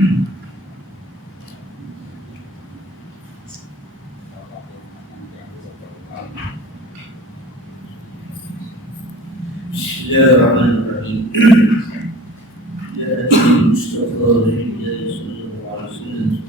Bismillahirrahmanirrahim. Ya Mustafa Rasulullah sallallahu alaihi wasallam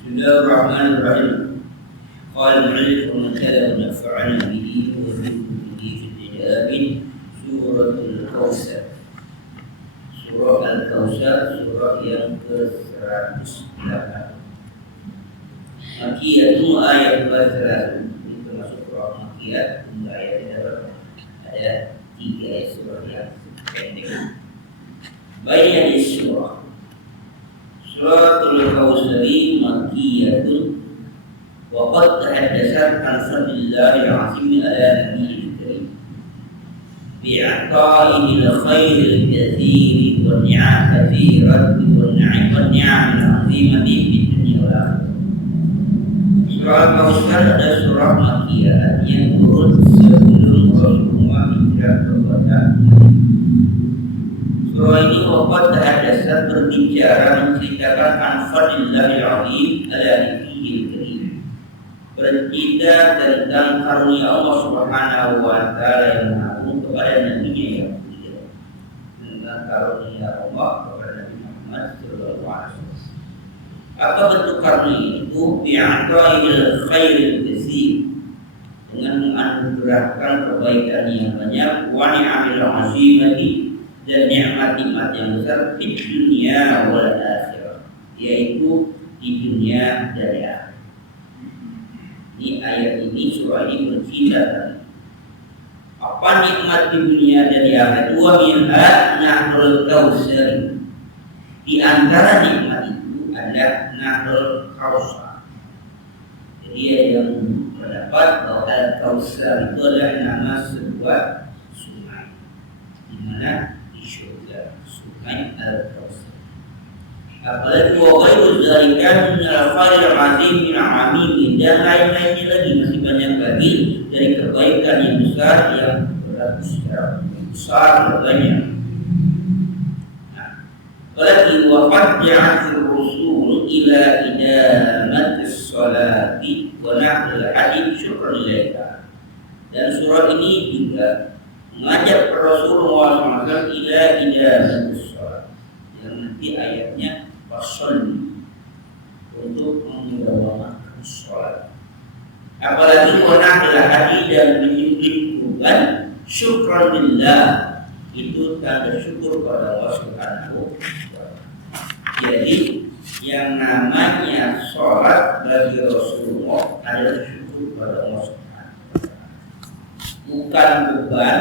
Bismillahirrahmanirrahim. Qala al-mu'allif wa man kana nafa'ana bihi wa yuridu bihi fi al-kitab suratul Kautsar. Surah Al-Kautsar, surah yang ke-108. Makiyah itu ayat 100. Ini termasuk surah Makiyah, ayatnya ada 3 ayat surah yang pendek. Baik di surah Suratul Kautsari Makkiyatun wa qad tahaddathat an fadlillahi al-'azim ala nabiyil karim bi'ata'ihi al-khair al-kathir wa ni'am kathirat wa ni'am al-'azimati fid dunya wal akhirah. Surah Kautsar adalah surah Makkiyah yang turun sebelum Rasulullah hijrah ke Mekah. Surah ini wafat terhadap berbicara menceritakan an-fadlillahil 'azim ala nabiyil karim, bercerita tentang karunia Allah Subhanahu wa taala yang agung kepada nabinya yang mulia, tentang karunia Allah kepada Nabi Muhammad sallallahu alaihi wasallam. Apa bentuk karunia itu? Bi'ata'il khairil katsir, dengan menganugerahkan kebaikan yang banyak, wa ni'amil 'azimati, dan nikmat-nikmat yang besar di dunia wal akhirah, yaitu di dunia dan di akhirat. Di ayat ini, surah ini bercerita apa nikmat di dunia dan di akhirat. Wa minha nahrul kautsar, di antara nikmat itu ada nahrul kautsar. Jadi yang berpendapat bahwa al-kautsar itu adalah nama sebuah sungai di mana surga, sungai Al-Kautsar. Apalagi wa ghairu dzalika min al-khairil 'azim min 'amimi, dan lain-lainnya lagi, masih banyak lagi dari kebaikan yang besar yang berlaku secara besar dan banyak. Apalagi wa qad ja'al rusul ila idamatis sholati wa naqlil hadith syukran lillah. Dan surah ini juga mengajak Rasulullah SAW ila idamatis sholat, yang nanti ayatnya wasolli, untuk mengidamkan sholat. Apalagi wanah adalah hadi dan menyembelih kurban syukran lillah, itu tanda syukur pada Allah Subhanahu wa ta'ala. Jadi yang namanya sholat bagi Rasulullah adalah syukur pada Allah Subhanahu wa Ta'ala. Bukan beban,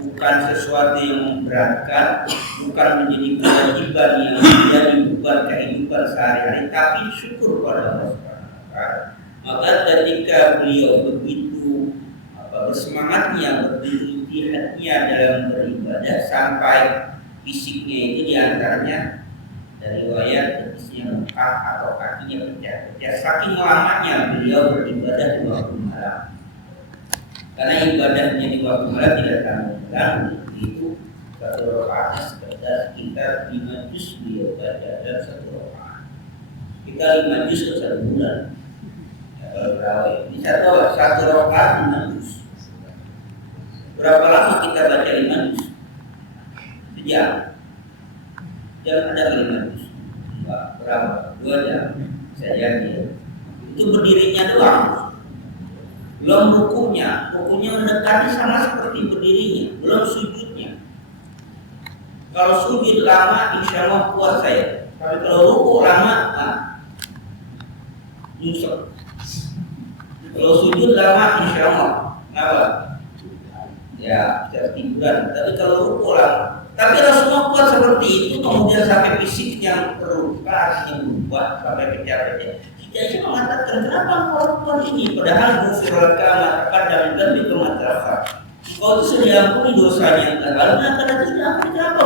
bukan sesuatu yang memberatkan, bukan menjadi kewajiban yang menjadi beban kehidupan sehari-hari, tapi syukur pada Allah Subhanahu wa Ta'ala. Maka ketika beliau begitu bersemangatnya, begitu hatinya dalam beribadah sampai fisiknya itu diantaranya dari riwayat betisnya muka atau kakinya pecah-pecah. Saking lamanya beliau beribadah di waktu malam. Karena ibadahnya di waktu malam tidak tanggung-tanggung, itu satu rakaatnya sekitar 5 juz beliau baca dalam satu rakaat. Kita 5 juz ke 1 bulan. Ya, kalau terawih bisa tahu satu rakaat 5 juz. Berapa lama kita baca 5 juz? Sejam. Jam ada 5 juz. Berapa? 2 jam. Saya janji. Itu berdirinya doang. Belum rukunya mendekati sama seperti berdirinya, belum sujudnya. Kalau sujud lama, insya Allah kuat saya. Tapi kalau ruku lama, nyusuk. Kalau sujud lama, insya Allah, kenapa? Ya, bisa tiduran. Tapi kalau ruku lama, tapi Rasulullah kuat seperti itu, kemudian sampai fisik yang terluka, yang berubah sampai pecah-pecah. Jadi mengatakan kenapa korban ini padahal ghufira kama taqaddama dan bikumatrafa. Kau itu sudah diampuni dosanya yang lalu, karena tidak kenapa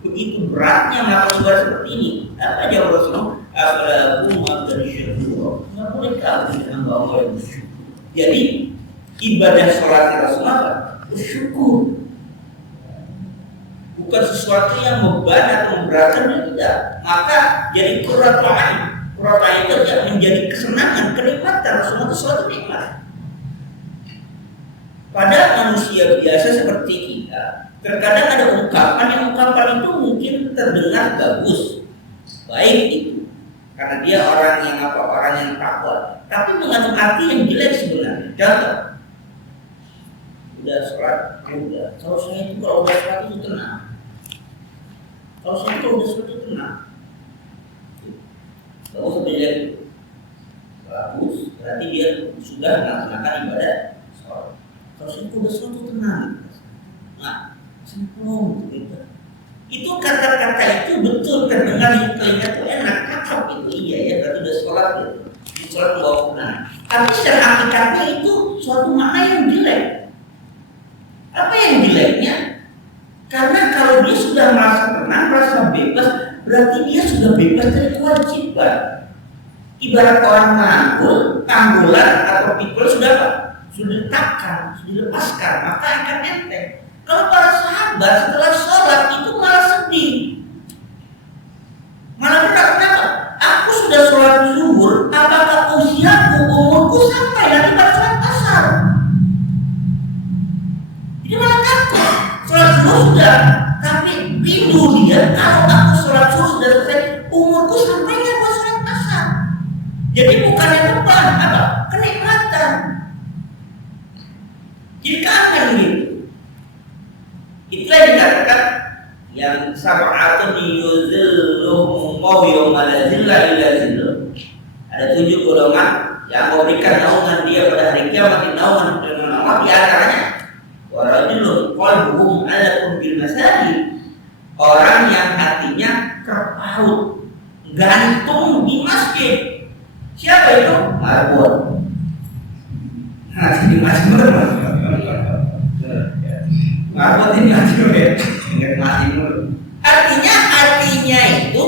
begitu beratnya maka sudah seperti ini. Apa jawab Rasulullah? Afala dari syukur. Enggak boleh kamu dengan bahwa bersyukur. Jadi ibadah sholat Rasulullah bersyukur. Bukan sesuatu yang beban atau memberatkan, tidak. Maka jadi qurratul ain. Qurratul ain itu menjadi kesenangan, kenikmatan. Rasulullah itu suatu nikmat. Pada manusia biasa seperti kita, terkadang ada ungkapan itu mungkin terdengar bagus, baik itu, karena dia orang yang takwa, tapi mengandung arti yang jelek sebenarnya. Contoh, udah sholat, udah. Kalau saya itu kalau udah sholat itu tenang. Kalau saya itu udah sholat itu tenang. Kalau sebenarnya bagus, berarti dia sudah melaksanakan ibadah sholat. Kalau saya itu udah sholat itu tenang. Nah, sempurna gitu. Itu kata-kata itu betul terdengar di telinga itu enak, cakep itu iya ya, berarti udah sholat gitu. Di sholat membawa tenang. Tapi secara hakikatnya itu suatu makna yang jelek. Apa yang jeleknya? Karena kalau dia sudah merasa tenang, merasa bebas, berarti dia sudah bebas dari kewajiban. Ibarat orang manggul, tanggulan atau pikul sudah apa? Sudah diletakkan, sudah dilepaskan, maka akan enteng. Kalau para sahabat setelah sholat itu malah sedih, malah berat. Kenapa? Aku sudah sholat zuhur, apakah usiaku, umurku sampai nanti pada sholat asar? Jadi malah takut. Sholat zuhur sudah, tapi rindu dia. Kalau aku sholat zuhur sudah selesai, umurku sampai nggak buat sholat asar. Jadi bukannya beban, apa? Kenikmatan. Jadi kangen gitu. Itulah dikatakan yang sab'atun yuzilluhum yawma la zilla illa zilluh. Ada 7 golongan yang memberikan naungan dia pada hari kiamat, naungan dengan Allah. Di antaranya wa rajulun qalbuhu alaqun bil masajid. Orang yang hatinya terpaut, gantung di masjid. Siapa itu? Marbun. Nah, di masjid Marbot ini mati dulu. Artinya itu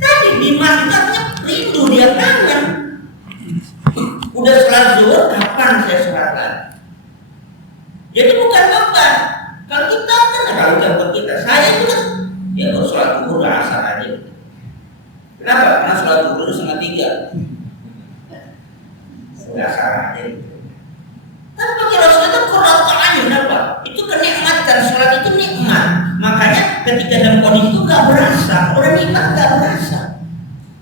tadi di masjid artinya rindu, dia kangen. Udah sholat zuhur, kapan saya sholat lagi? Jadi bukan beban. Kalau kita kan kalau contoh kita, saya itu kan ya kalau sholat zuhur udah asar aja. Kenapa? Karena sholat zuhur itu 2:30. Udah asar aja. Tapi bagi Rasulullah itu qurratul ain apa? Itu kenikmatan, sholat itu nikmat. Makanya ketika dalam kondisi itu gak berasa, orang nikmat gak berasa,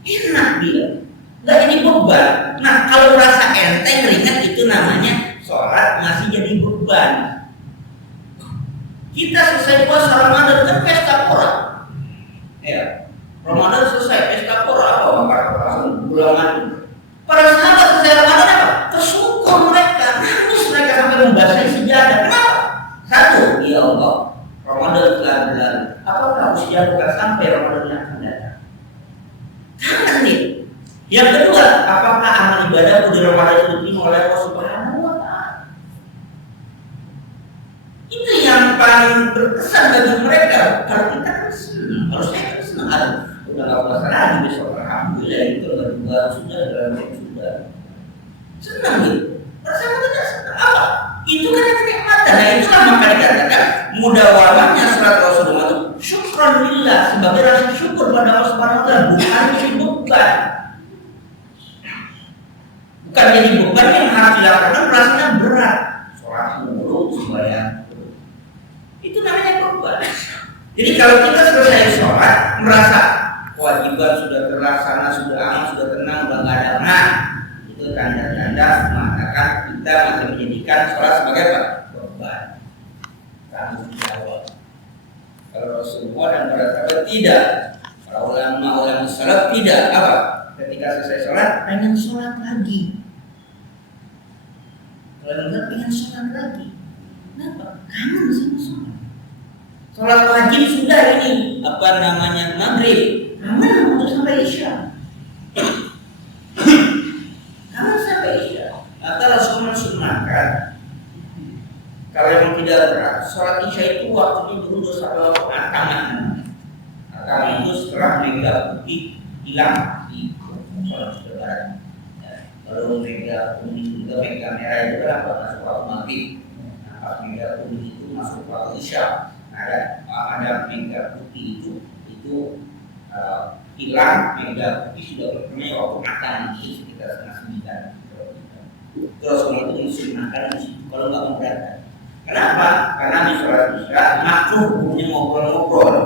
enak dia, gak jadi beban. Nah kalau merasa enteng, ringan, itu namanya sholat masih jadi beban. Kita selesai puasa Ramadan kan pesta pora, ya. Ramadan selesai pesta pora, bulan madu. Para sahabat selesai Ramadan apa? Bersyukur mereka, nangis mereka sampai membasahi sejadah. Kenapa? Satu, ya Allah, Ramadan telah berlalu. Apakah usia bukan sampai Ramadan yang akan datang? Jangan nih. Yang kedua, apakah amal ibadahku di Ramadan itu diterima oleh Allah Subhanahu wa Ta'ala? Itu yang paling berkesan bagi mereka. Kalau kita kan senang, harusnya kan senang. Udah nggak puasa lagi besok, alhamdulillah itu baru sudah dalam sudah senang gitu. Perasaan kita senang apa? Itu kan yang kenikmatan. Nah itulah maka dikatakan mudawamahnya surat Rasulullah itu syukran lillah, sebagai rasa syukur pada Allah Subhanahu wa Ta'ala, bukan jadi beban. Bukan jadi beban yang harus dilakukan rasanya berat. Sholat mulu, sembahyang. Itu namanya beban. Jadi kalau kita selesai sholat merasa kewajiban sudah terlaksana, sudah aman, sudah tenang, sudah nggak ada itu tanda-tanda mengatakan kita masih menjadikan sholat sebagai apa? Beban, tanggung jawab. Kalau Rasulullah dan para sahabat tidak, para ulama salaf tidak apa? Ketika selesai sholat pengen sholat lagi. Kalau enggak pengen sholat lagi, kenapa? Kangen sama sholat. Sholat wajib sudah ini apa namanya maghrib. Kangen untuk sampai isya. Kangen sampai isya. Maka Rasulullah sunnahkan kalau yang tidak berat, sholat isya itu waktunya berundur sampai waktu ataman. Ataman itu setelah mega putih hilang di sholat sudah barat. Kalau mega kuning juga mega merah itu kan masuk waktu maghrib. Nah, pas mega kuning itu masuk waktu isya. Ada mega putih itu hilang, mega putih sudah bertemu waktu makan itu sekitar 8:30. Terus itu disunahkan di situ kalau nggak memberatkan. Kenapa? Karena di sholat isya makruh punya ngobrol-ngobrol.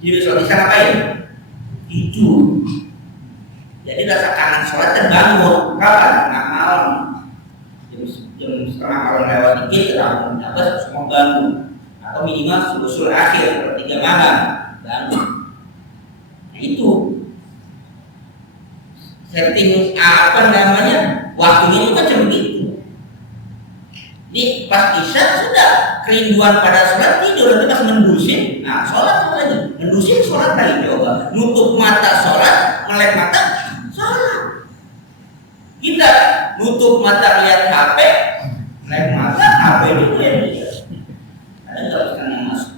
Jadi sholat isya ngapain? Tidur. Jadi rasa kangen sholat terbangun. Kapan? Tengah malam. Jam setengah malam lewat dikit, terbangun. Apa semua bangun. Atau minimal usul akhir sepertiga malam bangun. Nah, itu setting apa namanya waktunya itu macam begitu. Ini pas isya sudah kerinduan pada sholat tidur, nanti pas mendusin, nah sholat lagi, mendusin sholat lagi coba, nutup mata sholat, melek mata sholat. Kita nutup mata lihat HP, melek mata HP dulu ya. Ada yang masuk.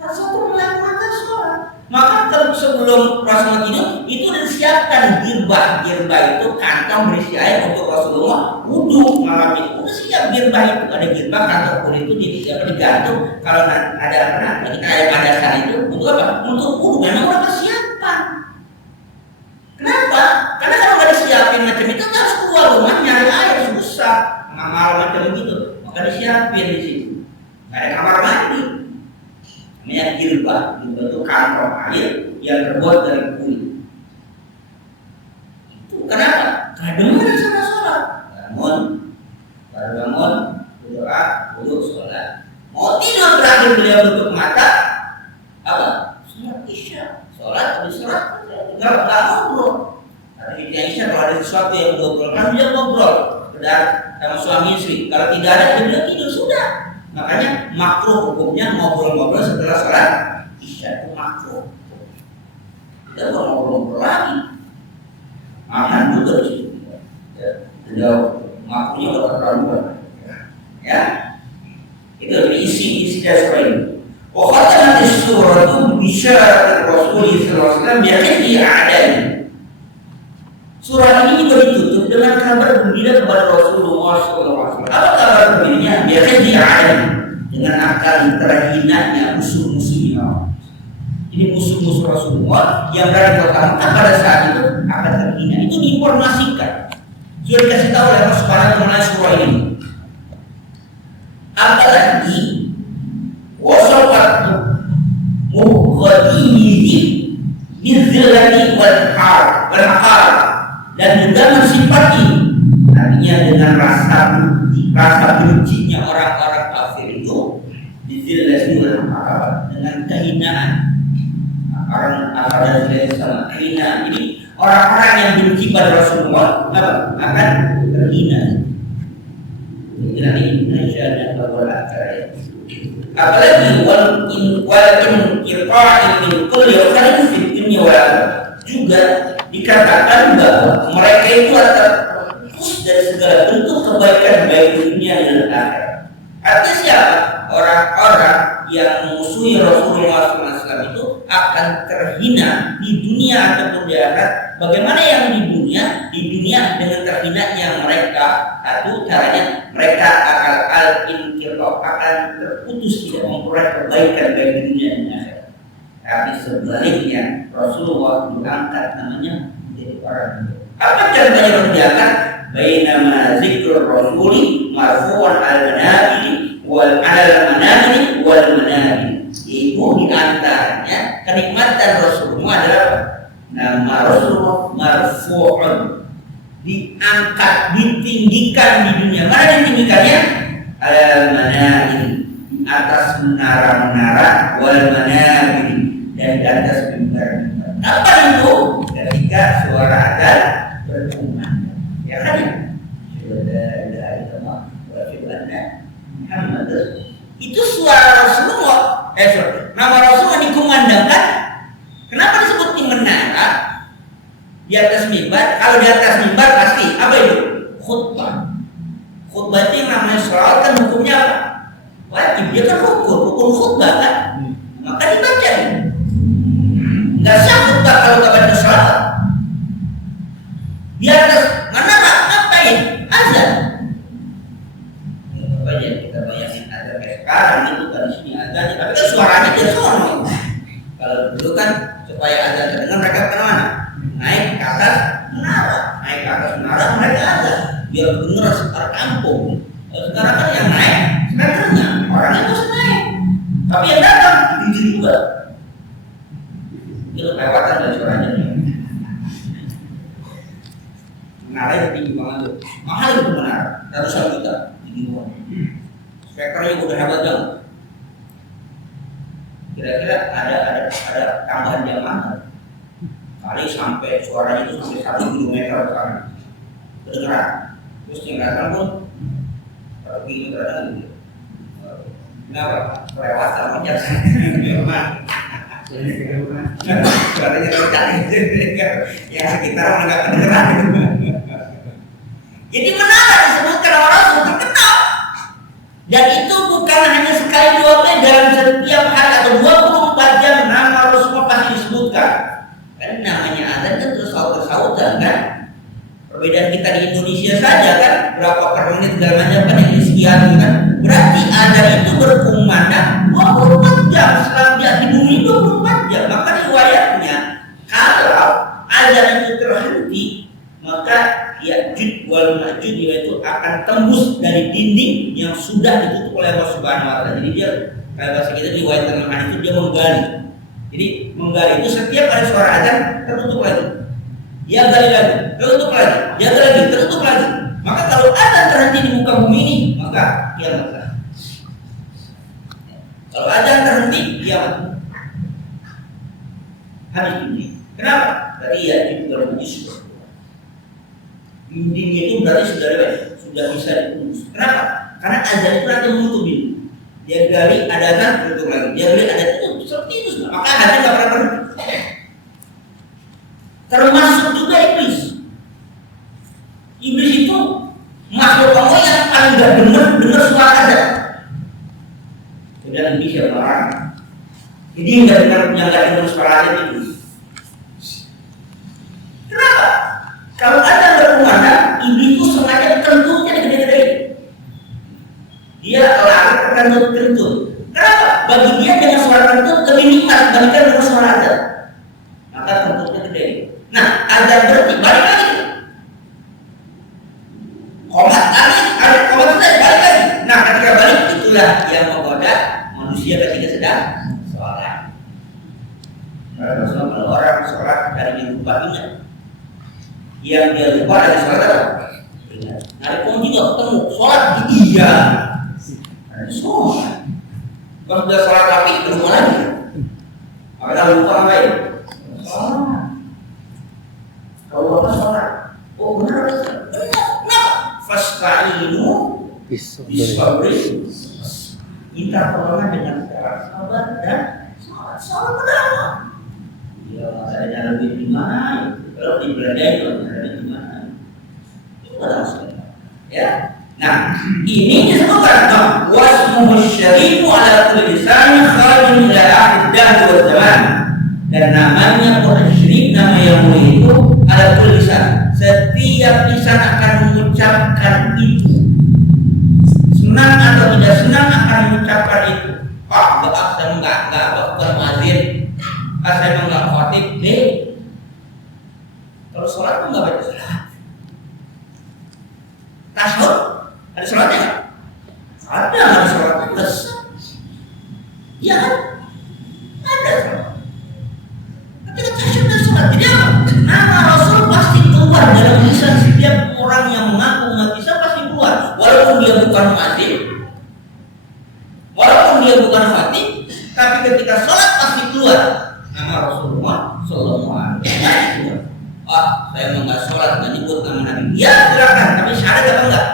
Rasulullah melek mata sholat. Maka kalau sebelum Rasulullah tidur itu disiapkan girbah itu kantong berisi air untuk Rasulullah wudhu malam itu. Udah siap girbah itu, ada girbah kantong kulit itu digantung. Kalau ada kita air padasan itu untuk apa? Untuk wudhu. Memang udah persiapan. Kenapa? Karena kalau nggak disiapin macam itu harus keluar rumah nyari air susah. Malam macam gitu. Maka disiapin di situ. Ada kamar mandi. Namanya girbah itu kantong air yang terbuat dari kulit. Itu kenapa? Karena sama sholat. Bangun, berdoa, wudhu, sholat. Mau tidur terakhir beliau tutup mata, apa? Sholat isya, sholat habis sholat, nggak ngobrol. Tapi di isya kalau ada sesuatu yang ngobrol, kan dia ngobrol, sekedar sama suami istri. Kalau tidak ada, dia tidur sudah. Makanya makruh hukumnya ngobrol-ngobrol setelah sholat isya itu makruh. Kita mau ngobrol-ngobrol lagi. Aman juga sih. Beliau makruhnya udah terlalu. Ya, itu isi dari surah ini. Waktu surah itu bisa Rasulullah SAW biasanya ada. Surah ini juga ditutup dengan kabar gembira kepada Rasulullah SAW. Apa kabar gembiranya? Biasanya dia ada dengan akan terhinanya musuh-musuhnya. Ini musuh-musuh Rasulullah yang berada di kota Mekah pada saat itu akan terhina. Itu diinformasikan. Sudah dikasih tahu oleh Allah Subhanahu wa Ta'ala surah ini. Apalagi wasawatu mughadihi bizillati wal haqar. Dan juga mensifati artinya dengan rasa bencinya orang-orang kafir itu dizilazil dengan kehinaan. orang asal dari sama hina. Ini orang-orang yang benci pada Rasulullah akan terhina. Ini Indonesia dan beberapa ya. Apalagi wal inqira'i min kulli khairin fid dunya wal akhirah. Juga dikatakan bahwa mereka itu terputus dari segala bentuk kebaikan baik di dunia dan akhirat. Artinya siapa? Orang-orang yang musuhi Rasulullah SAW itu akan terhina di dunia ataupun di akhirat. Bagaimana yang di dunia? Di dunia dengan terhinanya mereka, atau caranya mereka akan terputus, tidak memperoleh kebaikan baik di dunia dan akhirat. Tapi sebaliknya Rasulullah diangkat namanya menjadi orang. Apa contohnya yang diangkat? Bainama zikrul rasuli marfu'an al-manabili wal al-manabili wal manabili. Itu diantaranya kenikmatan Rasulullah adalah nama Rasulullah marfu'un, diangkat, ditinggikan di dunia. Mana ditinggikannya? Al-manabili, di atas menara-menara, wal manabili, dan di atas mimbar-mimbar. Apa itu? Ketika suara adzan berkumandang. Ya kan ya? Muhammad. Itu suara Rasulullah. Nama Rasulullah dikumandangkan. Kenapa disebut di menara? Di atas mimbar. Kalau di atas mimbar pasti apa itu? Khutbah. Khutbah itu yang namanya sholat kan hukumnya apa? Wajib. Dia kan hukum khutbah kan? Maka dibaca. Nggak sah khutbah kalau nggak baca sholat. Di atas mana ngapain? Azan. Coba aja kita bayangin azan kayak sekarang itu kan di sini azan, tapi kan suaranya dia sono. Kalau dulu kan supaya azan terdengar mereka ke mana? Naik ke atas menara, mereka azan biar dengar sekitar kampung. Sekarang kan yang naik speakernya, orangnya terus naik, tapi yang datang di juga. Itu lewatan dari suaranya. Menara yang tinggi banget tuh, mahal itu menara, ratusan juta tinggi banget. Speakernya udah hebat banget. Kira-kira ada tambahan yang mahal. Kali sampai suaranya itu sampai 1 kilometer sekarang kedengeran. Terus yang datang pun 1 kilometer gitu. Kenapa? Lewat sama jasa. Suaranya tercari. Yang sekitar nggak kedengeran. Jadi menara disebutkan orang sudah terkenal. Dan itu bukan hanya sekali dua kali, dalam setiap hari atau 24 jam nama Rasulullah pasti disebutkan. Kan namanya azan kan terus saut-sautan kan. Perbedaan kita di Indonesia saja kan berapa per menit dalamnya kan yang sekian kan. Berarti azan itu berkumandang 24 jam selama di bumi 24 jam. Maka riwayatnya kalau azan itu terhenti, maka Ya'juj wal Ma'juj itu akan tembus dari dinding yang sudah ditutup oleh Allah Subhanahu wa taala. Jadi dia kalau bahasa kita riwayat terjemahan itu dia menggali. Jadi menggali itu setiap ada suara azan tertutup lagi. Dia gali lagi, tertutup lagi. Dia gali lagi, tertutup lagi. Maka kalau azan terhenti di muka bumi ini, maka kiamatlah. Kalau azan terhenti, kiamat. Hadis ini. Kenapa? Tadi Ya'juj wal Ma'juj. Dindingnya itu berarti sudah bisa ditembus. Kenapa? Karena azan itu nanti menutup ini. Dia gali ada azan tutup lagi. Dia gali ada tutup seperti itu. Maka azan nggak pernah berhenti. Termasuk juga iblis. Iblis itu makhluk Allah yang paling nggak dengar suara azan. Sudah iblis ya orang. Jadi nggak dengar suara azan itu. Kenapa? Kalau ada berkumandang, iblis itu sengaja kentutnya gede-gede. Dia lari ke kentut. Kenapa? Bagi dia dengan suara kentut lebih nikmat dibandingkan dengan suara azan. Maka kentutnya gede. Nah, azan berarti balik lagi. Komat lagi, ada komat lagi, balik lagi. Nah, ketika balik itulah yang menggoda manusia ketika sedang sholat. Kalau orang sholat dari lupa ingat. Yang dia lupa dari sholat apa? Ada pun juga ketemu sholat iya. Sholat. Kalau sudah sholat tapi berumah lagi. Apakah lupa apa ya? Sholat. Kalau lupa sholat, oh benar. Kenapa? Fasta'inu bisabri. Minta pertolongan dengan cara sabar dan sholat. Sholat berapa? Ya, adanya lebih di mana? Kalau di Belanda itu ada di mana? Itu adalah sholat. Ya. Nah, ini disebutkan wasmuhu syarifu ala kulli lisan khalidun ila akhir dahr wa zaman. Dan namanya Quran Syarif, nama yang mulia itu ala kulli lisan. Setiap lisan akan mengucapkan itu. Senang atau tidak senang akan mengucapkan itu. Saya enggak bukan mazin. Saya enggak khatib deh. Kalau sholat enggak baca sholat. Tasyahud ada sholatnya nggak? Ada sholatnya plus. Iya kan? Ada sholat. Ketika tasyahud dan sholat, jadi apa? Nama Rasul pasti keluar dalam lisan setiap orang yang mengaku umat Islam pasti keluar. Walaupun dia bukan muadzin, walaupun dia bukan khatib, tapi ketika sholat pasti keluar nama Rasulullah Sallallahu Alaihi Wasallam. Saya nggak sholat, nggak nyebut nama Nabi. Ya silakan, tapi syahadat apa enggak?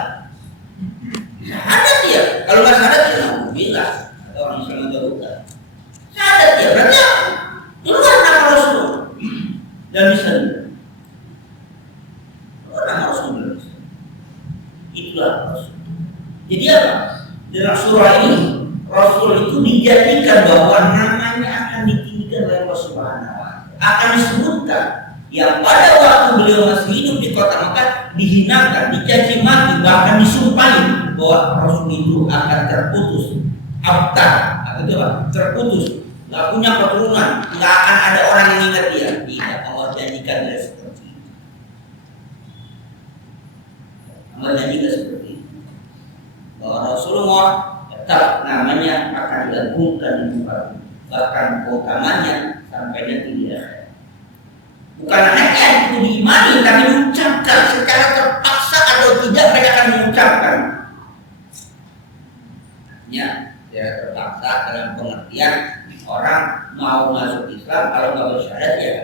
Syahadat dia. Kalau nggak syahadat dia bilang ada orang Islam atau bukan. Syahadat dia berarti keluar nama Rasulullah dan bisa. Keluar nama Rasulullah. Itulah Rasul. Jadi apa? Dalam surah ini Rasul itu dijadikan bahwa namanya akan ditinggikan oleh Allah Subhanahu wa Ta'ala. Akan disebutkan yang pada waktu beliau masih hidup di kota Makkah dihinakan, dicaci maki, bahkan disumpahi bahwa Rasul itu akan terputus, abtar, atau apa? Terputus, nggak punya keturunan, nggak akan ada orang yang ingat dia. Tidak, Allah janjikan dia seperti itu. Allah janjikan seperti itu. Bahwa Rasulullah tetap namanya akan digabungkan di tempat, bahkan keutamannya sampai nanti di akhirat. Bukan hanya itu diimani, tapi diucapkan secara terpaksa atau tidak mereka akan mengucapkan. Ya, terpaksa dalam pengertian orang mau masuk Islam kalau nggak bersyahadat ya.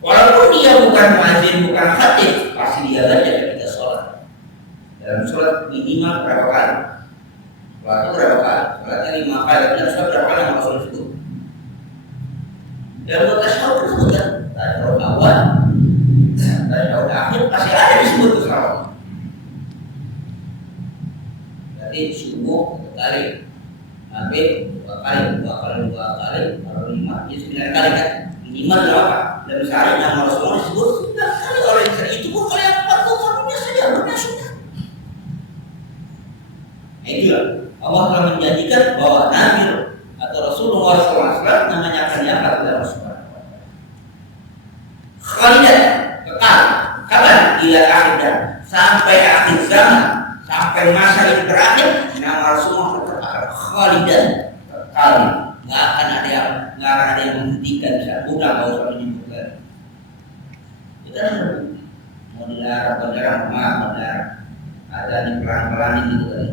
Walaupun dia bukan muadzin, bukan khatib, pasti dia baca ketika sholat. Dalam sholat minimal berapa kali? Sholat itu berapa kali? Sholatnya 5 kali. Dan sholat berapa kali yang Rasul itu? Dalam tasyahud tersebut kan, tasyahud awal, tasyahud akhir pasti ada disebut sholat. Jadi subuh 1 kali, maghrib 2 kali, 2 kali, kalau 5, jadi 9 kali kan. Minimal berapa? Dalam sehari nama Rasulullah disebut 9 kali oleh itu pun kalau yang 40 karunia saja belum sudah. Itulah Allah telah menjadikan bahwa Nabi atau Rasulullah SAW namanya akan diangkat oleh Rasulullah. Khalidan kekal, kapan? Ila akhir sampai akhir zaman, sampai masa ini berakhir, nama Rasulullah kekal, khalidan kekal. Nggak akan ada yang menghentikan. Bisa buka kalau usah menyebutkan. Kita mau dilarang berdarah, maaf berdarah. Ada di pelan-pelan gitu kan.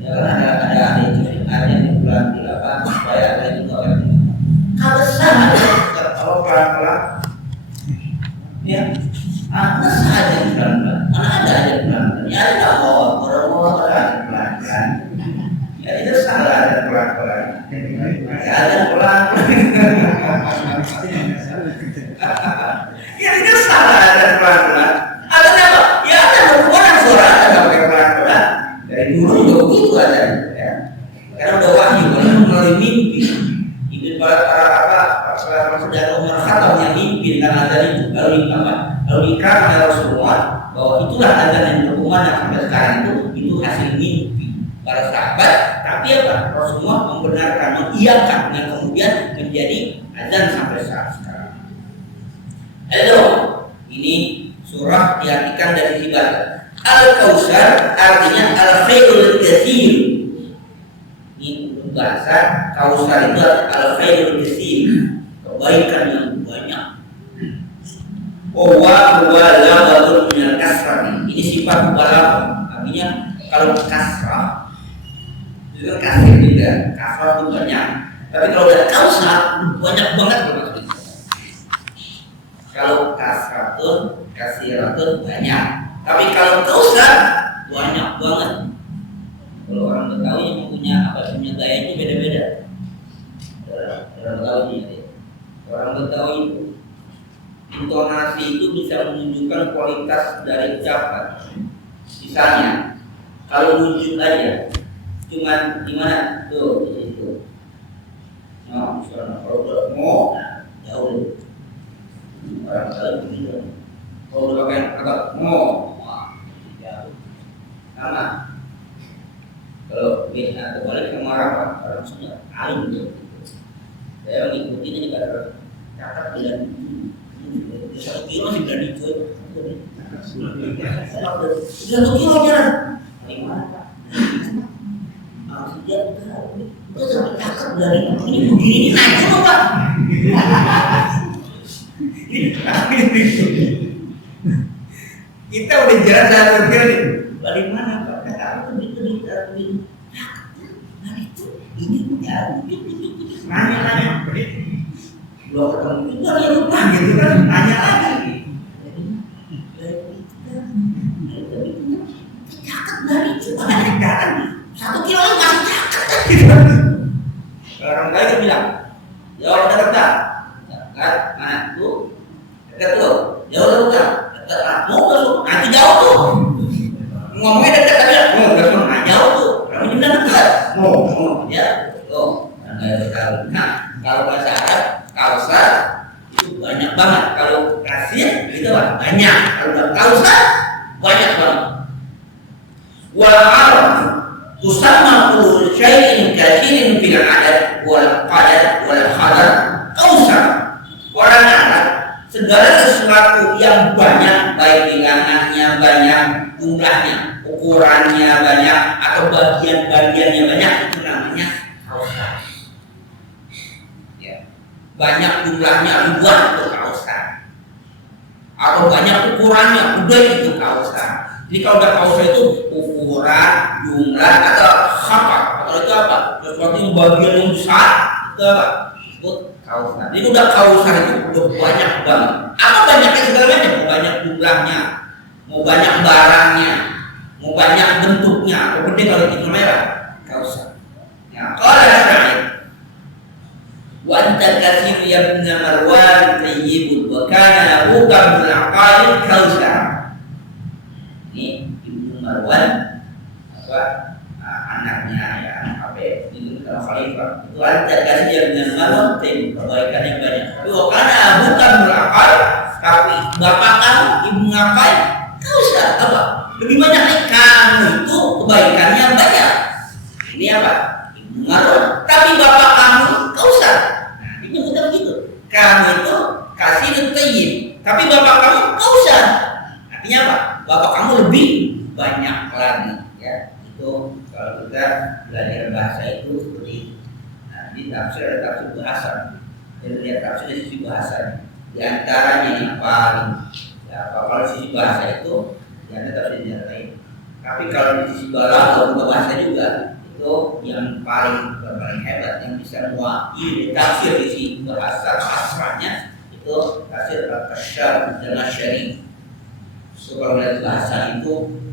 Ya kan ada itu, ada yang pelan di lapangan supaya ada itu orang. Kalau saja kalau pelan-pelan, ya, ada saja pelan-pelan. Mana ada aja pelan-pelan. Ya ada mau pelan-pelan. Ya itu salah ada pelan-pelan. Ya ada pelan-pelan. Ya itu salah ada pelan-pelan. Ada apa? Ya ada berkurang suara ada sampai pelan-pelan. Dari dulu juga begitu ada. Ya. Karena udah wahyu, melalui mimpi. Itu para saudara Umar Khattab yang mimpi tentang azan itu. Lalu dikatakan oleh Rasulullah bahwa itulah azan yang berkumandang sampai sekarang itu hasil mimpi para sahabat. Tapi apa? Rasulullah membenarkan, mengiyakan dan kemudian menjadi azan sampai saat sekarang. Halo, ini surah diartikan dari ibadah. Al-Kautsar artinya al-khairul katsir. Ini bahasa Kautsar itu al-khairul katsir, kebaikan yang banyak. Wa laghatun min al-kasrah. Ini sifat mubalaghah. Artinya kalau kasrah Dengan kasir juga, kasar itu banyak. Tapi kalau udah kausar banyak banget berarti. Kalau kasratun, kasiratun banyak. Tapi kalau kausar banyak banget. Kalau orang Betawi yang punya gaya itu beda-beda. Orang Betawi ya. Orang Betawi itu intonasi itu bisa menunjukkan kualitas dari ucapan. Misalnya, kalau wujud aja, cuman di mana tuh di situ. Nah, misalnya kalau udah mau jauh, orang Betawi begitu. Kalau udah pakai kata mau, jauh. Sama. Kalau dia kembali ke marah, orang Sunda aing tuh. Saya mengikuti ini karena kakak bilang satu kilo masih berani jual. Satu kilo jalan. Gimana Pak? Dia itu sampai kakak dari ini begini naik dulu Pak. Kita udah jalan satu kilo nih. Dari mana Pak? Kata aku begitu. Nah itu ini punya nanya belum ketemu juga dia lupa gitu kan, nanya lagi cakep dari itu kan 1 kilo masih cakep gitu. Orang lain bilang ya udah dekat mana tuh dekat tuh ya udah dekat mau masuk nanti jauh tuh ngomongnya dekat tapi mau masuk jauh tuh kamu juga dekat mau ya tuh. Nah, kalau bahasa Arab kausar itu banyak banget. Kalau kasir itu banyak. Kalau kausar banyak banget. Wal Arab tusamma kullu syai'in kathirin fil adad wal qadar wal qadar kausar. Orang Arab segala sesuatu yang banyak, baik bilangannya banyak, jumlahnya, ukurannya banyak, atau bagian-bagiannya banyak, itu namanya kausar. Banyak jumlahnya ribuan itu kausar, atau banyak ukurannya udah itu kausar. Jadi kalau udah kausar itu ukuran, jumlah atau khabar, atau itu apa? Sesuatu yang bagian yang besar itu apa? Disebut kausar. Jadi udah kausar itu udah banyak banget. Apa banyaknya segala macam? Mau banyak jumlahnya, mau banyak barangnya, mau banyak bentuknya. Atau penting kalau itu merah kausar. Nah, kalau ada wa anta kathir ya ibn Marwan tayyibun wa kana abuka bil aqaid kausar. Ini Ibnu Marwan apa anaknya ya apa itu kalau khalifah itu anta kathir ya ibn Marwan tayyib kebaikannya banyak. Tapi wa kana abuka bil aqaid tapi bapak kamu Ibnu Aqaid kausar apa? Lebih banyak nih kamu itu kebaikannya banyak. Ini apa? Ibnu Marwan. Tapi bapak kamu kausar. Nyebutnya begitu. Kamu itu kasih tayyib, tapi bapak kamu kausar. Artinya apa? Bapak kamu lebih banyak lagi. Ya, itu kalau kita belajar bahasa itu seperti itu. Nah, di tafsir ada tafsir bahasa. Jadi lihat tafsir dari sisi bahasa. Di antaranya yang paling ya, kalau sisi bahasa itu ya ada tafsir yang lain. Tapi kalau di sisi balaghah atau bahasa juga itu yang paling hebat yang bisa mewakili tafsir isi bahasa asranya itu tafsir al-Kasyaf dan Asy-Syarif. So, kalau dari bahasa itu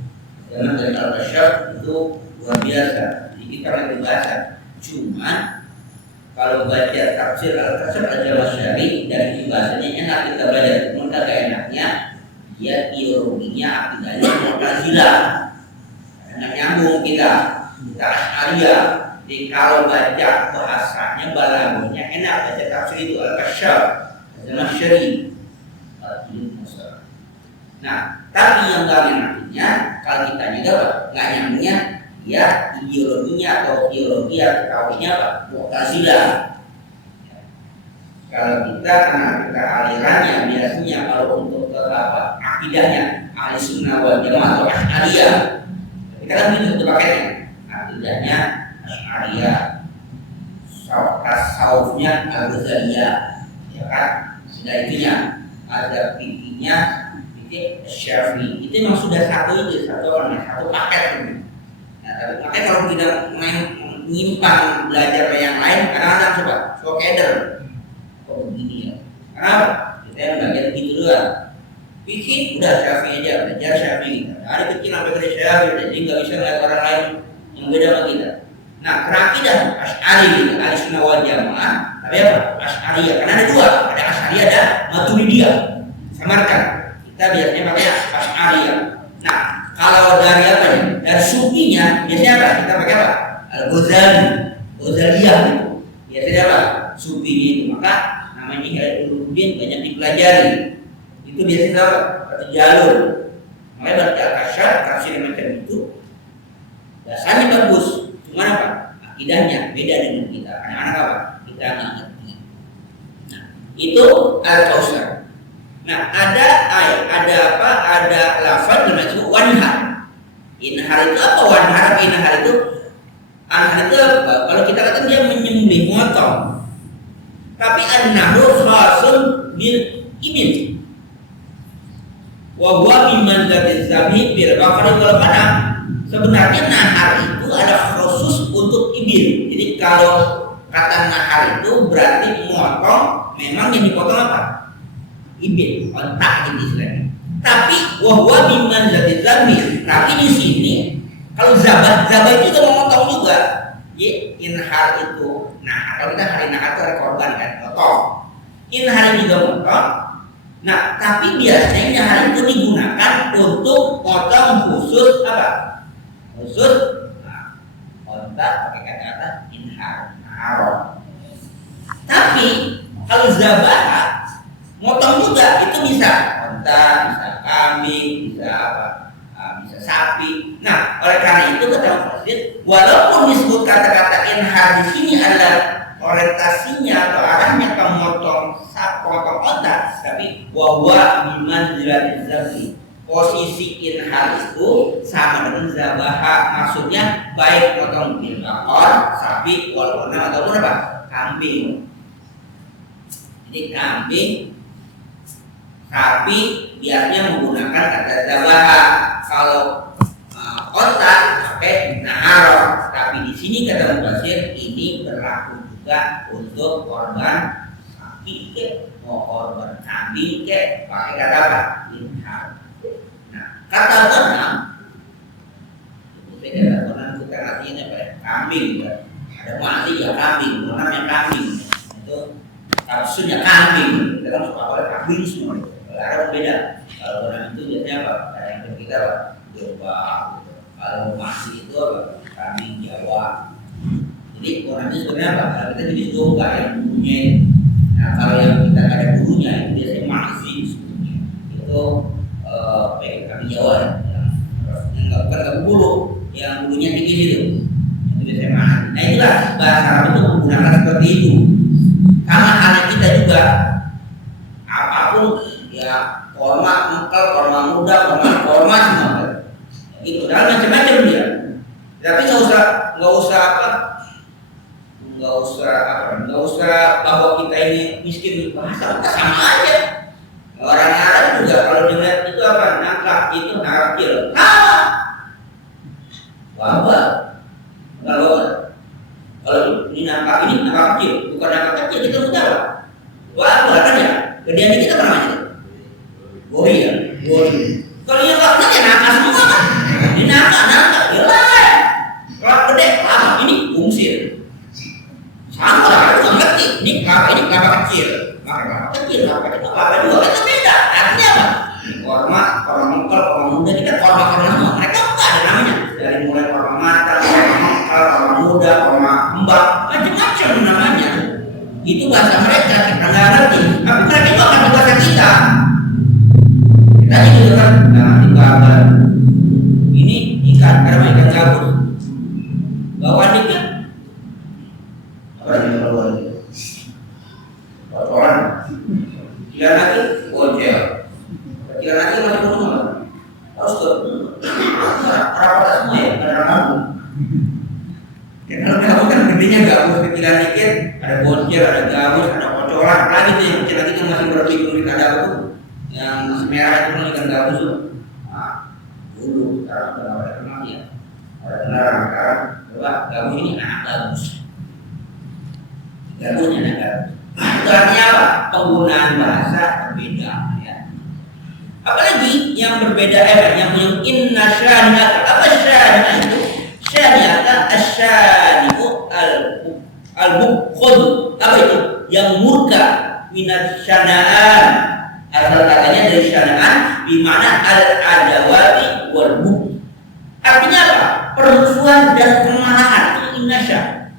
zaman dari al-Kasyaf itu luar biasa. Jadi kita belajar bahasa. Cuma kalau baca tafsir al-Kasyaf dan Asy-Syarif dari bahasanya enak kita belajar. Cuma kagak enaknya dia ideologinya akidahnya Mu'tazilah. Enak nyambung kita Asy'ariyah. Jadi kalau baca bahasanya balaghahnya enak baca tafsir itu al-Kasyaf dan Asy-Syarif. Nah, tapi yang gak enaknya kalau kita juga nggak nyambungnya ya ideologinya atau ideologi atau kaumnya apa? Mu'tazilah. Kalau kita karena kita alirannya biasanya kalau untuk apa akidahnya ahli sunnah wal jamaah atau Asy'ariyah. Kita kan itu pakainya akidahnya Asy'ariyah, tasawufnya Al-Ghazaliyah, ya kan? Sudah itunya ada fikihnya, fikih Syafi'i. Itu memang sudah satu paket ini. Nah, tapi kalau kita main menyimpang belajar yang lain, kadang-kadang coba keder. Oh begini ya. Kenapa? Kita yang belajar gitu doang. Bikin udah Syafi'i aja, belajar Syafi'i. Hari kecil sampai kerja Syafi'i, jadi nggak bisa ngeliat orang lain yang beda sama kita. Nah, kerakidah Asy'ari, Ahlussunnah wal Jamaah, tapi apa? Asy'ariyah. Karena ada dua, ada Asy'ariyah, ada Maturidiyah. Samarkan. Kita biasanya pakai Asy'ariyah. Nah, kalau dari apa ya? Dari sufinya biasanya apa? Kita pakai apa? Al-Ghazali, Ghazaliyah itu. Biasanya apa? Sufinya itu. Maka namanya Ihya Ulumuddin banyak dipelajari. Itu biasanya apa? Satu jalur. Makanya baca Al-Kasyaf, tafsir macam itu. Dasarnya bagus. Cuma apa? Akidahnya beda dengan kita. Anak-anak apa? Kita nggak ngerti. Nah, itu Al-Kautsar. Nah, ada ayat, ada apa? Ada lafaz dimaksud wanhar. Inhar itu apa? Wanhar, inhar itu, anhar itu apa? Kalau kita katakan dia menyembelih, motong. Tapi an-nahru khasun bil ibil. Wa huwa mimman dzatiz zabih bil baqari wal ghanam. Sebenarnya nahar itu adalah khusus untuk ibil. Jadi kalau kata nahar itu berarti motong, memang yang dipotong apa? Ibil, otak ini istilahnya. Tapi wahwa biman zati zamir. Tapi di sini kalau zabah itu juga memotong juga. Ya, inhar itu. Nah, kalau kita hari nahar itu ada korban kan, potong. Inhar juga potong. Nah, tapi biasanya inhar itu digunakan untuk potong khusus apa? Khusus otak pakai kata-kata inhar, nahar. Tapi kalau zabah motong juga itu bisa unta, bisa kambing, bisa apa? Bisa sapi. Nah, oleh karena itu kata Mufassir, walaupun disebut kata-kata inhar di sini adalah orientasinya atau arahnya ke potong otak, tapi wahwa biman zilati. Posisi inhar itu sama dengan zabaha, maksudnya baik potong bil bakor, sapi, walaupun ataupun apa? Kambing. Jadi kambing, sapi biasanya menggunakan kata zabaha. Kalau otak pakai nahar. Tapi di sini kata Mufassir ini berlaku juga untuk korban sapi mau korban kambing pakai kata apa? Inhar. Nah, kata ghanam itu kata ghanam kita artinya apa ya? Kambing ya. Ada mati ya kambing, ghanamnya kambing. Itu maksudnya kambing. Kita kan suka oleh kambing semua. Arab beda. Kalau orang itu biasanya apa? Yang kita apa? Jawa. Kalau masih itu apa? Kambing Jawa. Jadi orang itu sebenarnya apa? Kalau kita jadi domba yang bulunya. Nah, kalau yang kita ada bulunya itu biasanya masih sebetulnya. Itu kambing Jawa ya. Yang nggak bulu, yang bulunya tinggi itu. Itu biasanya masih. Nah itulah bahasa Arab itu menggunakan seperti itu. Karena anak kita juga apapun ya, korma engkel, korma muda, korma semua itu dalam macam-macam dia. Tapi nggak usah bahwa kita ini miskin bahasa kita sama aja. Orang Arab juga kalau dilihat itu apa? Nakak itu nakil. Wabah. Kalau ini nakak kecil, bukan nakak kecil kita udah apa? Wabah kan ya. Kemudian kita apa namanya? Bori ya, bori. Kalau yang nggak gede nakal semua kan? Ini nakal, jelas. Kalau gede, ini fungsi. Sama lah, aku nggak ngerti. Ini kelapa kecil, kelapa kecil itu kelapa juga itu beda. Artinya apa? Ini korma mengkol, korma muda ini kan korma semua. Mereka nggak ada namanya. Dari mulai korma matang, korma mengkol, korma muda, korma kembang, macam-macam namanya. Itu bahasa mereka, kita nggak ngerti. Tapi mereka itu akan bahasa kita. Kita juga kan ngerti kabar. Ini ikan, karena ikan gabus. Bawaan ikan apa yang bawaan ikan? Kotoran. Kira lagi bocel. Kira lagi masih penuh. Harus ke rapat semua ya, karena kamu. Ya kalau kamu kan gedenya gabus, kecilan dikit, ada bocel, ada gabus, ada kocoran. Lagi tuh yang kecil lagi yang masih berbingung ada apa tuh? Yang merah itu ikan gabus tuh. Nah, dulu sekarang udah nggak ada kenal ya. Orang larang sekarang, coba gabus ini anak gabus. Gabusnya anak gabus. Itu artinya apa? Penggunaan bahasa berbeda. Ya. Apalagi yang berbeda yang punya inna syani'ata. Apa syani'ata itu? Syani'ata asyani'u al-bukhul. Apa itu? Yang murka minat syana'an. Asal katanya dari syana'an bimana al-adawati wal-bukh. Artinya apa? Permusuhan dan kemarahan. Itu inasya.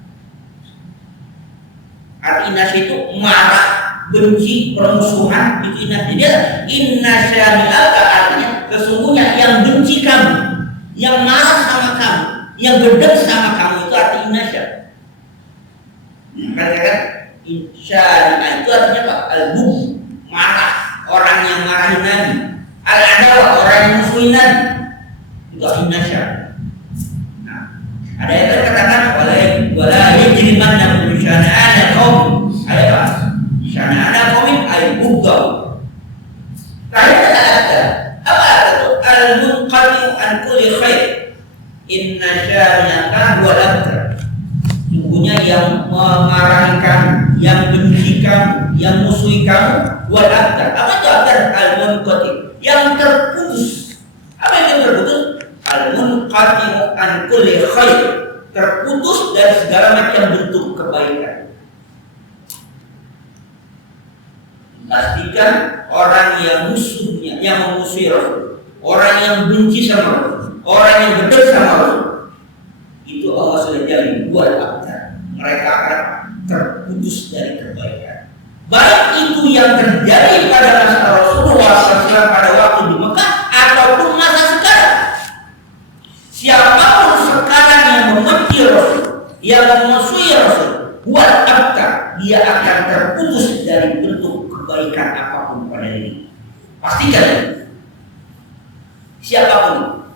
Arti inasya itu marah, benci, permusuhan. Itu inasya. Jadi inasya mi'alka artinya sesungguhnya yang benci kamu, yang marah sama kamu, yang gedek sama kamu, itu arti inasya. Katakan insya'Allah itu artinya apa? Al-bukh, marah, orang yang marahin Nabi. Al-adawah, orang yang musuhin Nabi. Itu inasya. Nah, ada yang terkatakan wala yajrimannakum syana'ana qaum. Ada apa? Syana'ana qaumin al-bughdau. Kaya ada apa itu? Al-munqati an kulli khair. Inna syani'aka huwal abtar. Sungguhnya yang memarahi kamu, yang benci kamu, yang musuhi kamu, huwal abtar. Apa itu abtar? Al-munqati, yang terputus. Apa yang terputus? Al-munqati'u an kulli khair, terputus dari segala macam bentuk kebaikan. Pastikan orang yang musuhnya, yang memusuhi Rasul, orang yang benci sama Rasul, orang yang gedek sama Rasul, itu Allah sudah jamin buat abtar. Mereka akan terputus dari kebaikan. Baik itu yang terjadi pada masa Rasulullah SAW pada waktu di Mekah ataupun masa sekarang. Siapapun sekarang yang membenci Rasul, yang memusuhi Rasul, buat abtar, dia akan terputus dari bentuk kebaikan apapun pada diri. Pastikan siapapun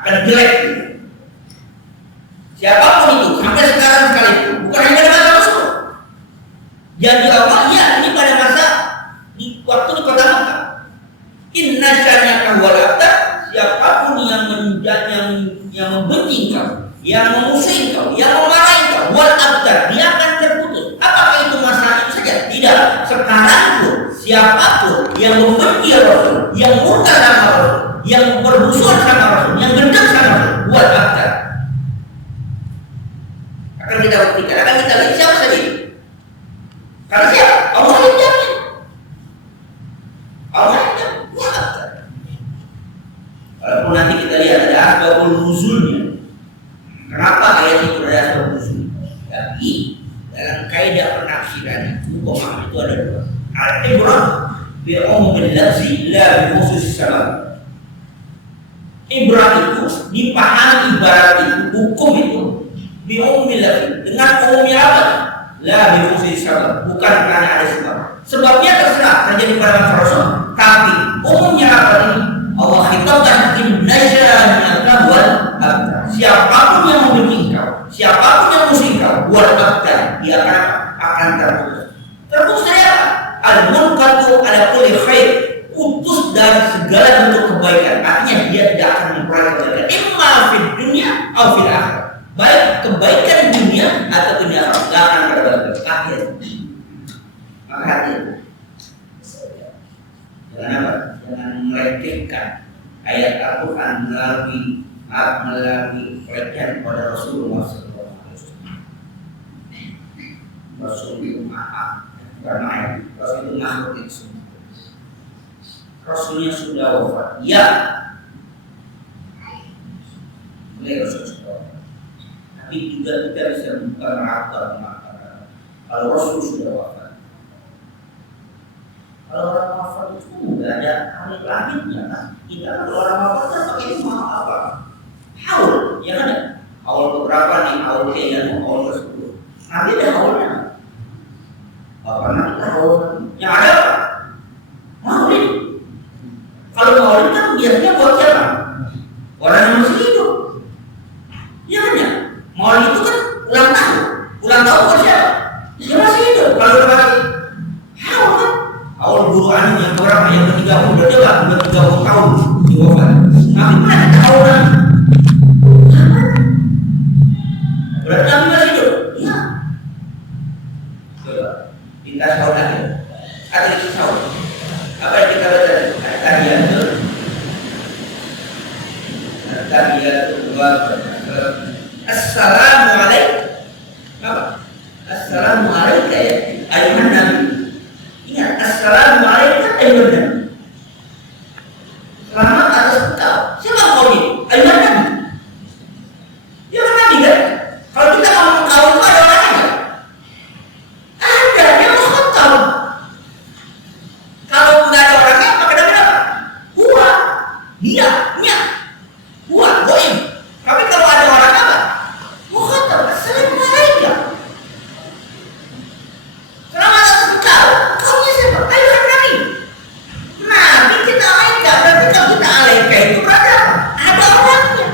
akan jelek. Siapapun itu sampai sekarang sekalipun, bukan hanya pada masa Rasul. Janji Allah ya ini pada masa di waktu di kota Mekah. Inna syani'aka huwal abtar. Siapapun yang membenci kau, yang memusuhi kau, yang memarahi kau, wal abtar, dia akan terputus. Apakah itu masalah itu saja? Tidak. Sekarang pun siapapun yang membenci Rasul, yang murka sama Rasul, yang bermusuhan sama Rasul, yang gendam sama Rasul, wal abtar, akan kita buktikan, akan kita lihat siapa saja. Karena siapa? Allah yang jamin. Allah yang jamin. Wal abtar. Walaupun nanti kita lihat ada asbabul nuzulnya. Kenapa ayat itu ada asbabul nuzul? Tapi dalam kaidah penafsiran pemahaman itu ada dua. Al-ibrah bi'umumil lafzi la bi-khususis sabab. Ibrah itu dipahami ibarat itu, hukum itu bi'umumil lafzi, dengan umumnya apa? La bi-khususis sabab, bukan karena ada sebab. Sebabnya terserah terjadi pada masa Rasul, tapi umumnya apa ini? Allah khitabkan inna syani'aka huwal abtar. Siapapun yang membenci kau, siapapun yang musuh kau, huwal abtar, dia akan terputus. Terputus dari apa? Al-munqatu ala kulli khair, putus dari segala bentuk kebaikan. Artinya dia tidak akan memperoleh kebaikan. Imma fid dunya atau fil akhirah. Baik kebaikan dunia atau dunia akhirat, tidak akan berbahagia. Akhir. Maka hati-hati. Jangan apa? Jangan melecehkan ayat Al-Quran melalui pelecehan kepada Rasulullah SAW. Rasul itu maaf, karena ayat Rasul itu makhluk itu. Rasulnya sudah wafat, ya. Beliau sudah wafat. Tapi juga kita bisa buka neraka kalau Rasul sudah wafat. Kalau orang wafat itu tidak ada langit-langitnya kan? Kita kalau orang wafat kan pakai maaf apa? Haul, ya kan? Haul beberapa nih, haul yang haul ke-10. Nanti ada haulnya. Apa nanti haul? Yang ada apa? Maulid. Kalau maulid kan biasanya buat siapa? Orang yang masih hidup. Ya kan ya? Maulid itu kan ulang tahun. Ulang tahun buat siapa? Yang masih hidup. Kalau udah mati, haul kan? Awal guru anu yang berapa yang ke-30 udah 30 tahun di wafat. Tapi mana ada awal At-tahiyatu wa Assalamualaikum. Apa? Assalamualaikum ya ayuhan nabi. Ingat, Assalamualaikum ayuhan nabi. Selamat atas engkau. Siapa kau ini? Ayuhan nabi. Dia kan nabi kan? Kalau kita ngomong kau itu ada orangnya. Ada, dia mukhatab. Kalau nggak ada orangnya, maka ada berapa? Huwa, dia, nya, huwa, goim. Tapi kalau ada orang apa? Mukhatab. Assalamualaikum. Selamat atas engkau. Kau ini siapa? Ayuhan nabi. Nabi kita alaika. Berarti kalau kita alaika itu berarti apa? Ada orangnya.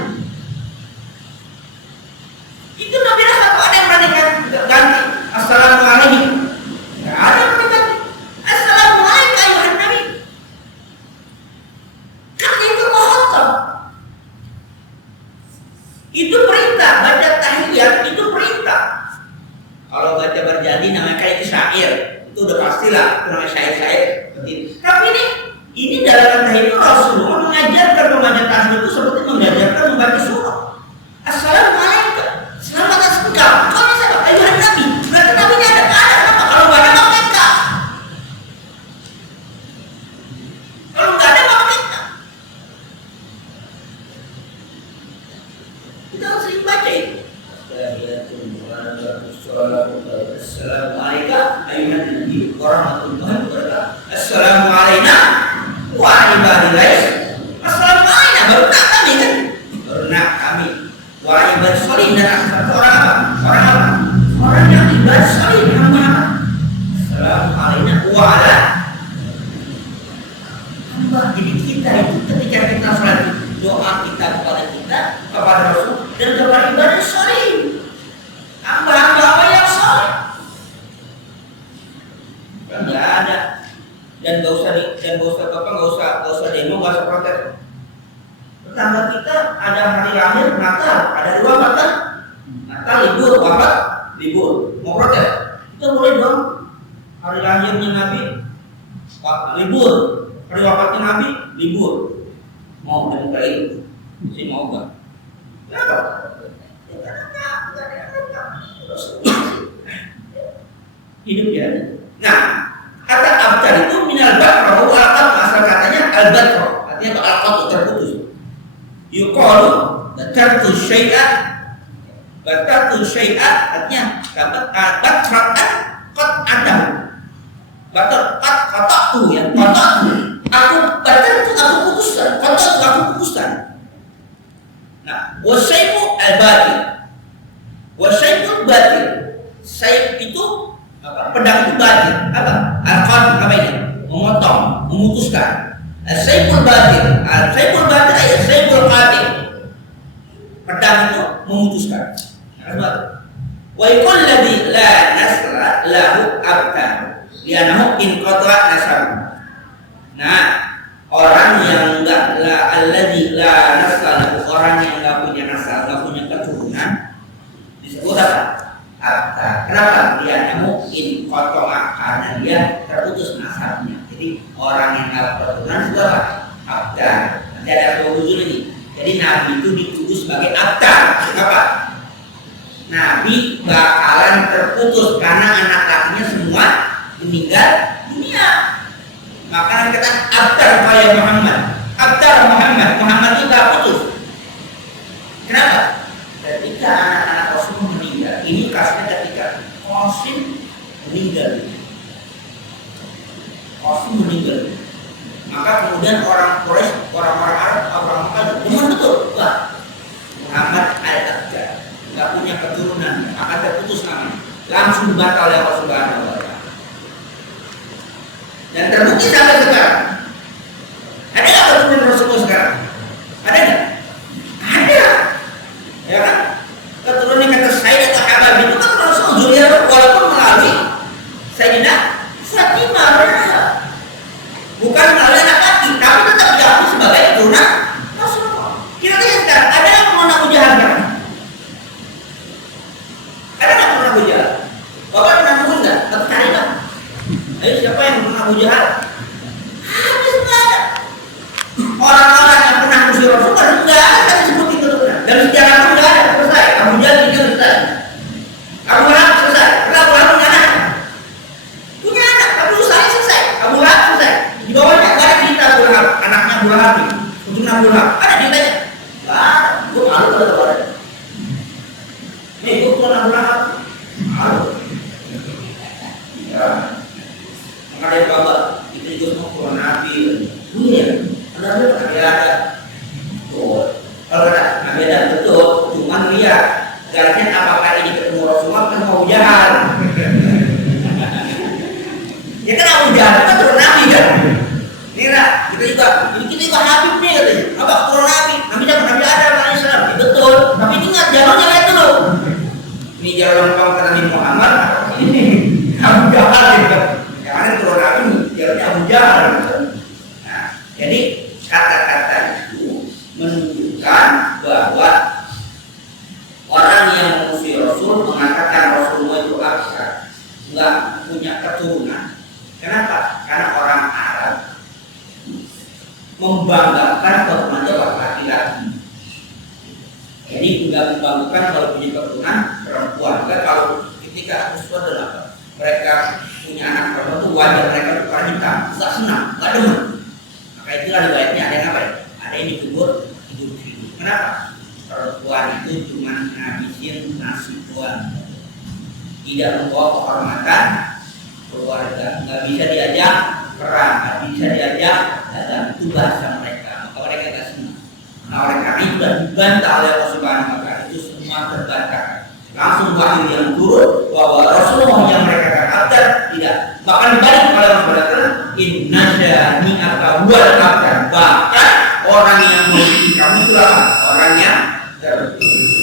Itu nabi dah apa? Ada yang berani ganti Assalamualaikum. Nggak ada yang berani ganti Assalamualaikum ayuhan nabi. Karena itu mukhatab. Itu perintah. Baca tahiyat itu perintah. Kalau baca berjadi namanya kayak syair, itu udah pastilah itu namanya syair-syair. Tapi ini dalam tahiyat itu Rasulullah mengajarkan membaca tahiyat itu seperti mengajarkan membaca surah. Assalamualaikum. Selamat atas engkau. Kau ini siapa? Ayuhan nabi. Berarti nabinya ada. Kenapa? Kalau nggak ada maka mereka. Kalau nggak ada maka mereka. Kita harus sering baca itu. Assalamualaikum ayuhan nabi warahmatullahi wabarakatuh. Assalamualaikum wa ibadillah. Assalamualaikum baru nak kami kan? Baru nak kami. Wa ibad solihin dan asal orang apa? Orang apa? Orang yang ibad solihin hamba. Assalamualaikum wa ala hamba. Jadi kita itu ketika kita sholat doa kita kepada kita, kepada Rasul dan kepada ibadah solihin. Hamba-hamba apa yang soleh? Kan nggak ada. Dan nggak usah nggak usah demo, nggak usah protes. Tetangga kita ada hari lahir, Natal, ada dua kata, Natal libur, wafat libur. Mau protes? Kita boleh dong. Hari lahirnya Nabi libur, hari wafatnya Nabi libur. Mau demokrasi? Si mau nggak? Kenapa? Hidup ya. Nah, kata abtar itu minal bakro, al-qat asal katanya al-bakro, artinya al-qat terputus. Yuqalu batartu syai'at artinya dapat batratan qat adam. Batar qat qata'tu ya, qata'tu. Aku batartu aku putuskan, qata'tu aku putuskan. Nah, wasyai'u al-batil. Wasyai'ul batil. Syai' itu apa? Pedang itu batil. Apa? Al-qat apa ini? Memotong, memutuskan. Syai'ul batil. Syai'ul batil adalah syai'ul qatil. Pedang itu memutuskan. Wa yaqul ladzi la nasla lahu abtar. Lianahu in qata nasab. Nah, orang yang enggak alladzi la nasla lahu, orang yang enggak punya nasab, enggak punya keturunan disebut apa? Abtar. Kenapa? Dia nemu in kotoa karena dia terputus nasabnya. Jadi orang yang nggak keturunan disebut apa? Abtar. Nanti ada dua usul ini. Jadi Nabi itu dituduh sebagai abtar. Kenapa? Nabi bakalan terputus karena anak lakinya semua meninggal dunia. Maka kata abtar kayak Muhammad. Abtar Muhammad itu nggak putus. Kenapa? Ketika anak-anak Rasul meninggal, ini kasusnya ketika Qasim meninggal. Maka kemudian orang Quraisy, orang-orang Arab, orang Mekah dengar betul, wah Muhammad al-Abtar, nggak punya keturunan, akan terputus namanya, langsung batal oleh Allah Subhanahu wa Ta'ala. Dan terbukti sampai sekarang. Ada nggak keturunan Rasulullah sekarang? Ada nggak? Ada. Ya kan? Keturunan kata Sayyidah Habab itu kan Rasul Julia walaupun melalui Sayyidina Fatimah bukan melalui anak laki, tapi tetap diakui sebagai keturunan Rasulullah. Kira-kira sekarang ada yang mau Abu Jahal sekarang? Ada nggak mau Abu Jahal? Bapak pernah nemu nggak? Satu kali kan? Ayo siapa yang mau Abu Jahal? lihat Garjen apakah ini ketemu Rasulullah ketemu Abu Jahal. Ya kan Abu Jahal kan turun Nabi kan. Nira, kita juga Habib nih katanya. Apa turun Nabi? Nabi siapa? Nabi Adam alaihissalam. Ya, betul. Tapi ingat jalurnya lihat dulu. Ini jalur lengkap ke Nabi Muhammad. Ini Abu Jahal gitu. Yang mana turun Nabi jalurnya Abu Jahal. Nah, jadi kata-kata itu menunjukkan bahwa orang yang mengusir Rasul mengatakan Rasulullah itu aksa, nggak punya keturunan. Kenapa? Karena orang Arab membanggakan keturunannya laki-laki. Jadi nggak membanggakan kalau punya keturunan perempuan. Kalau ketika Rasul adalah mereka punya anak perempuan itu wajah mereka berwarna hitam, nggak senang, nggak demen. Maka itulah riwayatnya ada yang apa? Ada yang dikubur hidup. Kenapa? Perempuan itu cuma ngabisin nasi tuan, tidak membawa kehormatan keluarga, nggak bisa diajak perang, nggak bisa diajak dagang, itu bahasa mereka. Maka mereka nggak senang. Nah, oleh karena itu sudah dibantah oleh Allah Subhanahu Wa Taala, itu semua terbantah. Langsung wahyu yang turun bahwa Rasulullah yang mereka katakan tidak, bahkan dibalik oleh Allah Subhanahu Wa Taala, inna syani'aka huwal abtar, bahkan orang yang memiliki kamu itulah orang yang terpilih.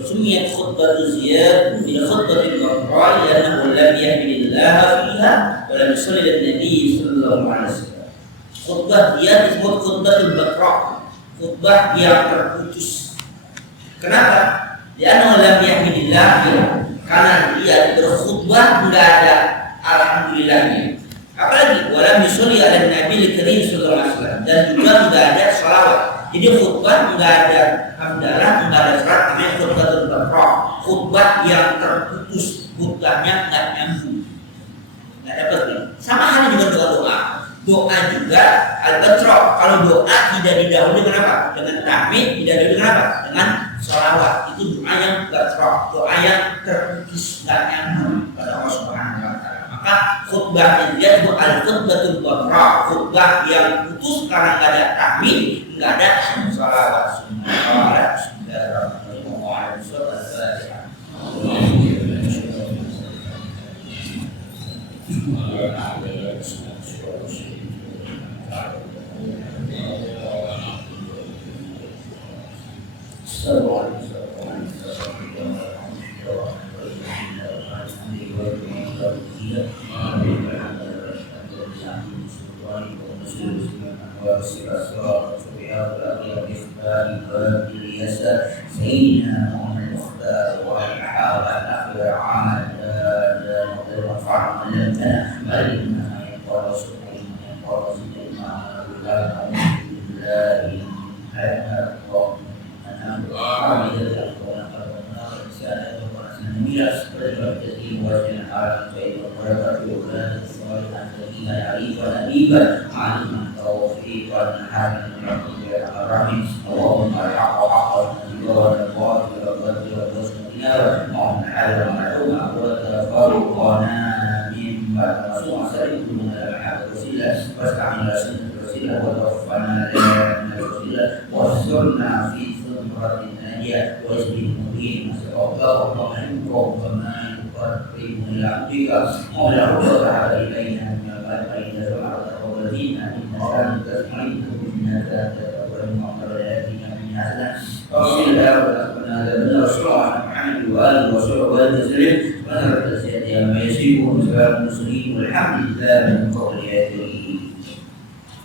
وسميت خطبة زياد من خطبة البقراء لأنه لم يحمد الله فيها ولم يصلي للنبي صلى الله عليه وسلم. Khutbah dia disebut khutbah al-baqra, khutbah yang terputus. Kenapa? Dia lam yahmidillah, karena dia berkhutbah enggak ada alhamdulillahnya. Apalagi walam yusolli ala nabi karim sallallahu alaihi wasallam, dan juga enggak ada salawat. Jadi khutbah enggak ada hamdalah, enggak ada salat, namanya khutbah al-baqra, khutbah yang terputus, khutbahnya enggak nyambung, enggak dapat. Sama halnya dengan doa-doa. Doa juga al-baqra, kalau doa tidak didahului dengan apa? Dengan tahmid, tidak didahului dengan apa? Dengan sholawat. Itu doa yang baqra, doa yang terputus, enggak nyambung pada Allah Subhanahu wa taala. Maka khutbah dia itu al-khutbatul baqra, khutbah yang putus karena enggak ada tahmid, enggak ada sholawat. سيدنا محمد المختار والحاوى الأخير عامل ورفع ملتنا ملكنا يقول سبحانه يقول سيدنا بالله اللهم الحق حقا والباطل باطلا وارزقنا اللهم حل معلومة وتفرقنا من بعد ما سلمت من المحبة وسيلة واستعمل سنة الوسيلة وتوفنا لنا الوسيلة واسترنا في ثمرة النجاة واسم المبين نسأل الله منكم وما يقرب إلى عبدك مولى ربك إلينا من الباب فإن سمعت الذين إنك أنت سمعت إنك أنت رسول الله ورحمنا لنا وشرع محمد وآله وصحبه وسلم ونرد سيدنا ما يسيبه سبب المسلمين والحمد لله من قول